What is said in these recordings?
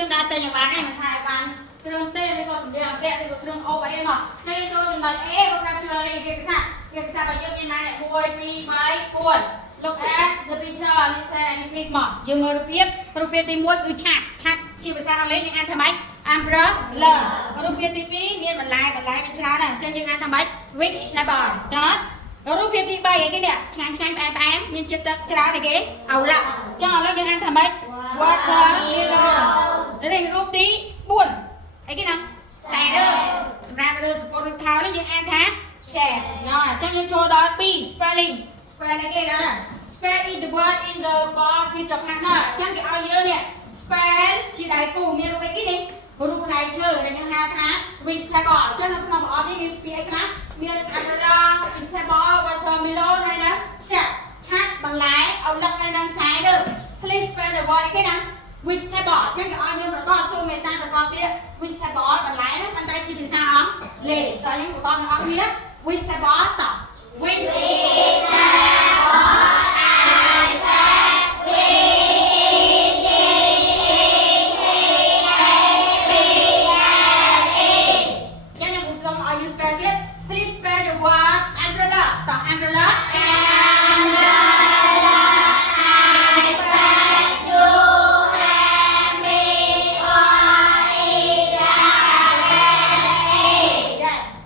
dương đã tên nhà bán này mà thải bán trường tên đây có sủng địa vẹn thì có trường ô vậy mà cho nên tôi mình nói vocabulary việc sao bây giờ miền Nam này mùi pi mấy cuốn look at the picture listen and repeat more dương ngồiรูปที่មួយគឺឆាត់ជាភាសាអង់គ្លេសយើងអានថាម៉េច umbrella រូបភាពទី2មានបន្លែមានច្រើនណាស់អញ្ចឹងយើងអានថាម៉េច vegetable ដល់រូបភាពទី3អីគេនេះឆ្ងាញ់ផ្អែមមានជាតិទឹកច្រើនអីគេអោឡាចង់ឥឡូវយើងអានថាម៉េច watermelon នេះរូបទី4អីគេណា cider សម្រាប់រឿងសពឬខោនេះយើងអានថា share អញ្ចឹងយើងចូលដល់2 spelling គេណា spell in the word in the box with the partner អញ្ចឹងគេឲ្យយើងនេះ spell ជាដៃគូមានរូបអីគេនេះរូបផ្លែឈើដែលយើងហៅថា vegetable អញ្ចឹងនៅក្នុងប្រអប់នេះមានពីអីខ្លះមាន umbrella vegetable watermelon ហើយណា share ឆាត់បន្លែអោលឹកហើយនឹងខ្សែទៅ please spell the word អីគេណា vegetable អញ្ចឹងគេឲ្យយើងប្រកបសូមមេត្តាប្រកបពាក្យ vegetable បន្លែហ្នឹងប៉ុន្តែជាភាសាអង់គ្លេសតើយើងប្រកបនៅអង់គ្លេស vegetable ត Please spell the word umbrella. The umbrella.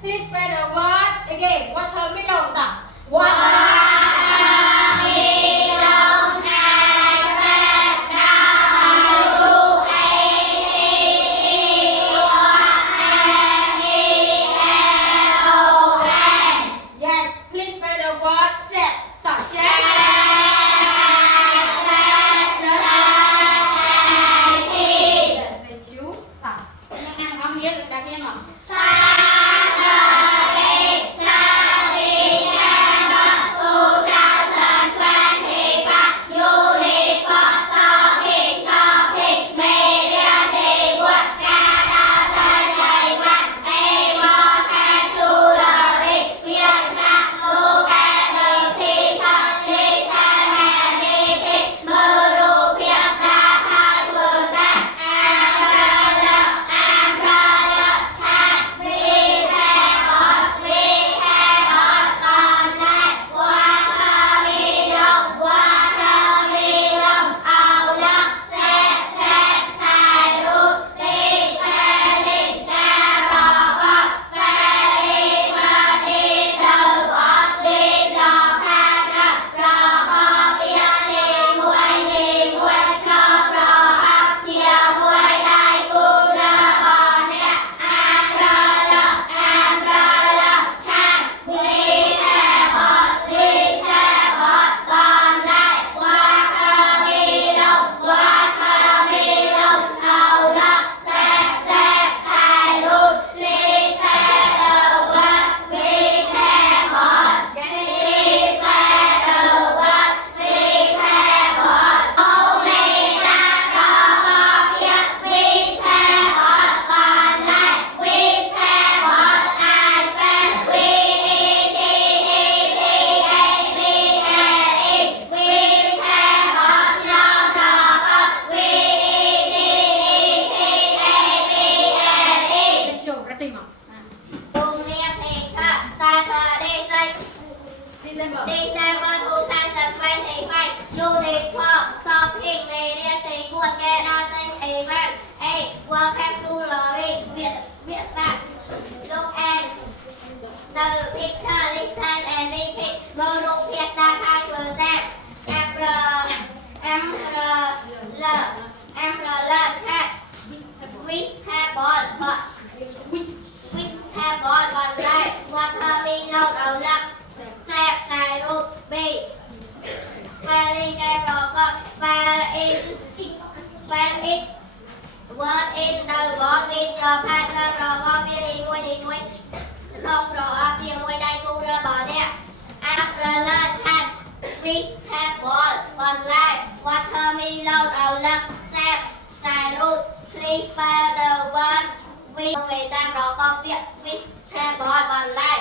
Please spell the word again. Watermelon. The watermelon. December 2025 Unit 4 Shopping Media 4 Gathering Event 8 Vocabulary វិទ្យាសាស្ត្រ Look at the picture listen and repeat មើលរូបភាពស្ដាប់ហើយធ្វើតាម Umbrella ឆាត់ Vegetable បន្លែ Watermelon អោលឹក Sẹp tài rụt bì Spelling cái rõ có Spell it Word in the box with your partner rõ có viết đi nuôi Không rõ áp chiều nuôi đây khu ra bỏ nè Umbrella chat Vegetable បន្លែ Watermelon អោលឹក Sẹp tài rụt Please spell the word with មេតាមrõ có viết Vegetable បន្លែ